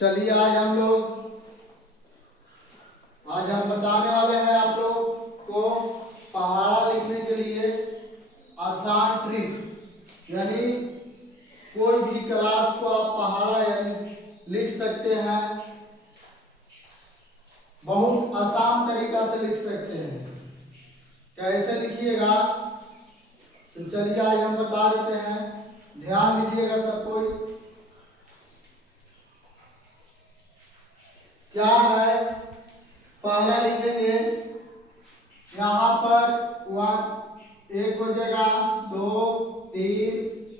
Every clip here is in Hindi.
चलिए आज हम बताने वाले हैं आप लोग को पहाड़ा लिखने के लिए आसान ट्रिक, यानी कोई भी क्लास को आप पहाड़ा यानी लिख सकते हैं। बहुत आसान तरीका से लिख सकते हैं। कैसे लिखिएगा तो चलिए आज हम बता देते हैं। ध्यान दीजिएगा सब कोई। क्या है, पहला लिखेंगे यहाँ पर एक हो जाएगा 2 3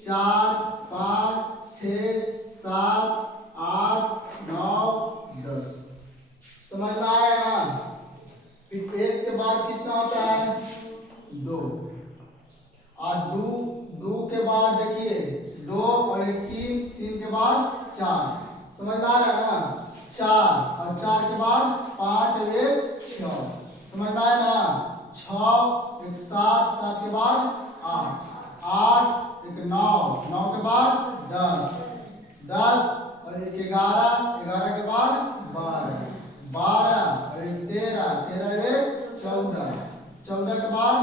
4 5 6 7 8 9 10। समझ में आएगा ना? फिर एक के बाद कितना होता है 2 और दो के बाद देखिए 2 और 3 के बाद 4। समझ में आ रहा है ना? 4 और 4 के बाद 5 और 1 6। समझ में आया ना? 6 एक 7 7 के बाद 8 8 एक 9 9 के बाद 10 10 और एक 11 11 के बाद 12 12 और एक 13 13 एक 14 14 के बाद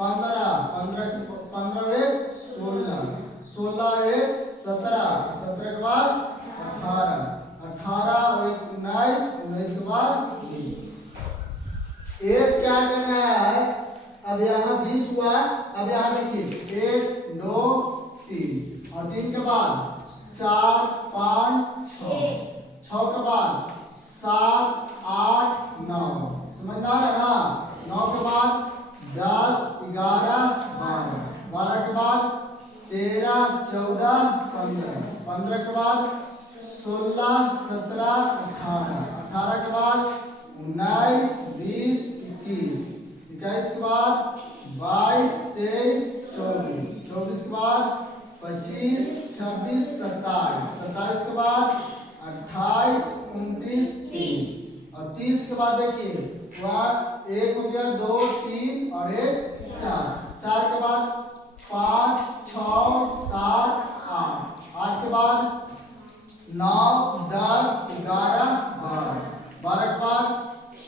15 15 एक 16 16 एक 17 17 के बाद 18 18 और 19 19 के बाद 20। एक क्या करना है, अब यहाँ 20 हुआ, अब यहाँ देखिए 1 2 3 और 3 के बाद 4 5 6 6 के बाद 7 8 9। समझ में आ रहा है ना? 9 के बाद 10 11 12 12 के बाद 13 14 15 15 के बाद 16 17 18 18 के बाद 19 20 21 21 के बाद 22 23 24 24 के बाद 25 26 27 27 के बाद 28 29 30 और 30 के बाद देखिए एक हो गया 2 3 और एक 4 4 के बाद 5 6 7 8 8 के बाद 9 10 11 12 12 के बाद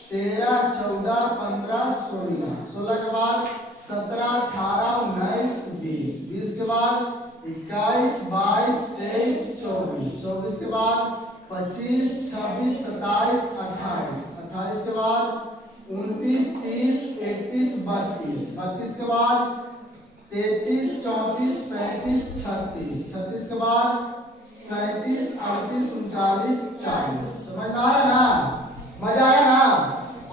13 14 15 16 16 के बाद 17 18 19 20 20 के बाद 21 22 23 24 24 के बाद 25 26 27 28 28 के बाद 29 30 31 32 32 के बाद 33 34 35 36 36 के बाद 37 38 39 40। समझ में आ रहा है ना? मजा आया ना?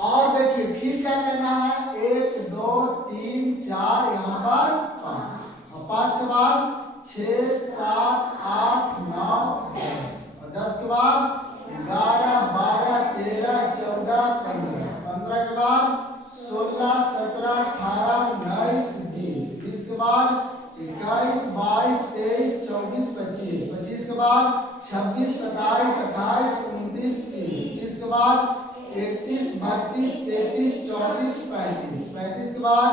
और देखिए फिर क्या करना है, 1 2 3 4 यहाँ पर 5 और 5 के बाद 6 7 8 9 10 और 10 के बाद 11 12 13 14 15 15 के बाद 16 17 18 19 20 20 के बाद 21 22 23 24 25 25 के बाद 26 27 28 29 30 30 के बाद 31 32 33 34 35 35 के बाद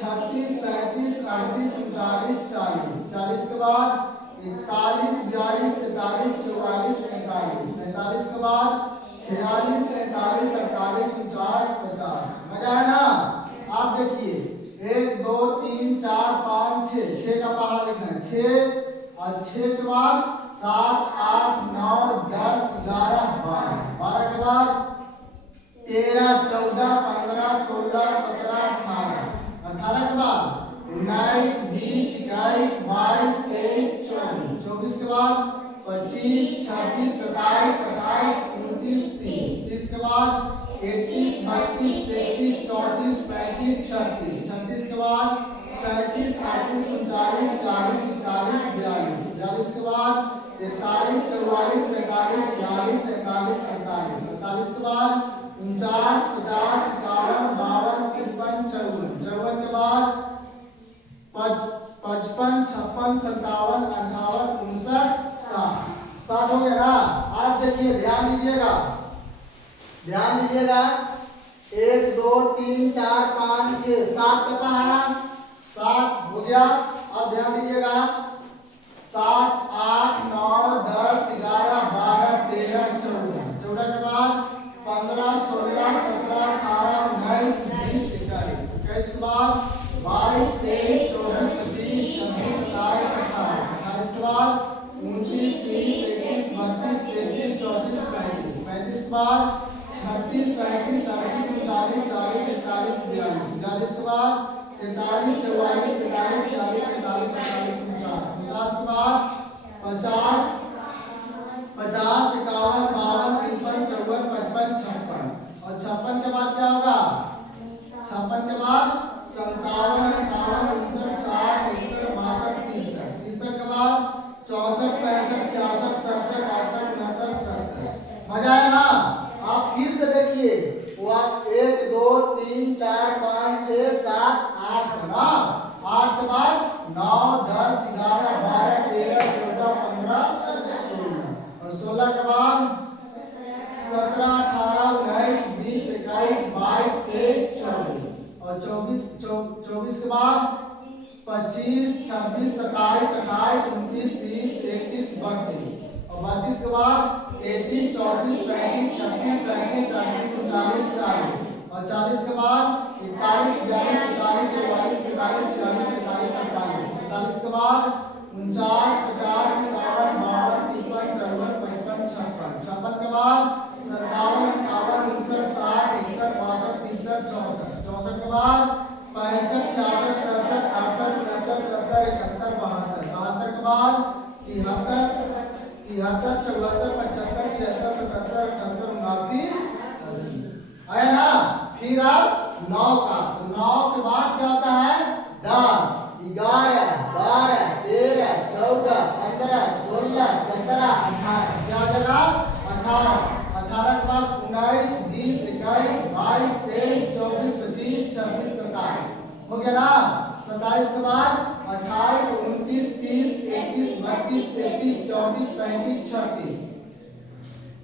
36 37 38 39 40 40 के बाद 41 42 43 44 45 45 के बाद 46 47 48 49 50। मजा है ना? आप देखिए 1 2 3 4 5 6 6 का पहाड़ा लिखना है 6 और 6 के बाद 7 8 9 10 11 12 12 के बाद 13 14 15 16 17 18 18 के बाद 19 20 21 22 23 24 24 के बाद 25 26 27 28 29 30 30 के बाद 31 32 33 34 35 36 36 के बाद 37 38 39 40 41 42 42 के बाद 43 44 45 46 47 48 48 के बाद 49 50 51 52 53 54 54 के बाद 55 56 57 58 59 60 60 हो गया ना? आज देखिए ध्यान दीजिएगा 1 2 3 4 5 6 7 का पहाड़ा 7 हो गया। अब ध्यान दीजिएगा 7 8 9 10 11 12 13 बाद 36 37 38 39 40 41 42 42 के बाद 43 44 45 46 47 48 49 50 के बाद 50 50 51 52 53 54 55 56 और 56 के बाद क्या होगा 56 के बाद 57 58 59 60 61 62 63 के बाद 64 65 66 67 68 69 70 मजा है ना। आप फिर से देखिए 1 2 3 4 5 6 7 8 ना 8 के बाद 9 10 11 12 13 14 15 16 और 16 के बाद 17 18 19 20 21 22 23 24 और 24 के बाद 25 26 27 28 29 30 31 32 और 32 के बाद 33 34 35 36 37 38 39 40 और 40 के बाद 41 42 43 44 45 46 47 48 47 के बाद 49 50 51 52 53 54 55 56 56 के बाद 57 58 59 60 61 62 63 64 64 के बाद 65 66 67 68 69 70 71 72 72 के बाद 73 74 75 76 77 78 79 80 है ना। फिर अब 9 का तो 9 के बाद क्या होता है 10 11 12 13 14 15 16 17 18 क्या हो जाएगा 18 18 के बाद 19 20 21 22 23 24 25 26 27 हो गया ना। 27 के बाद 28 29 30 31 32 33 34 35 36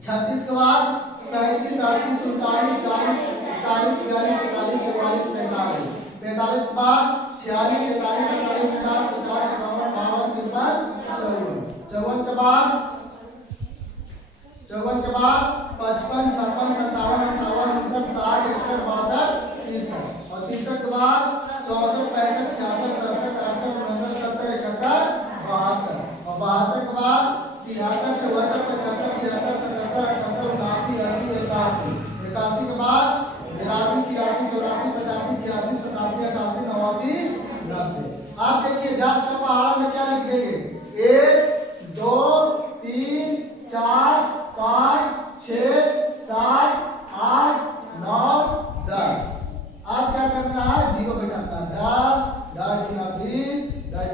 36 के बाद 37 38 39 40 41 42 43 44 45 45 के बाद 46 47 48 50 50 51 52 53 54 के बाद 55 56 57 58 59 60 61 62 63 और 63 के बाद 64 65 66 67 68 69 70 71 72 और 72 के बाद 73 74 75 76 77 78 79 80 81 81 के बाद 82 83 84 85 86 87 88 89 90। आप देखिए 10 का पहाड़ा में क्या लिख देंगे 1 2 3 4 5 6 7 8 9 10। आप क्या करना है जीरो बैठाना 10 10 20 10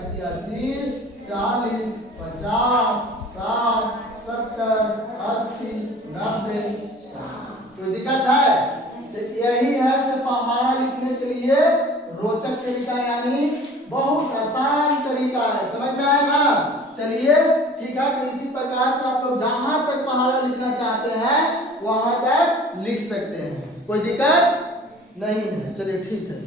30 40 50 60 70 80 90 कोई दिक्कत है तो यही है से पहाड़ा लिखने के लिए रोचक तरीका यानी बहुत आसान तरीका है समझ में आया ना। चलिए ठीक है तो इसी प्रकार से आप लोग जहां तक पहाड़ा लिखना चाहते हैं वहां तक लिख सकते हैं कोई दिक्कत नहीं है। चलिए ठीक है।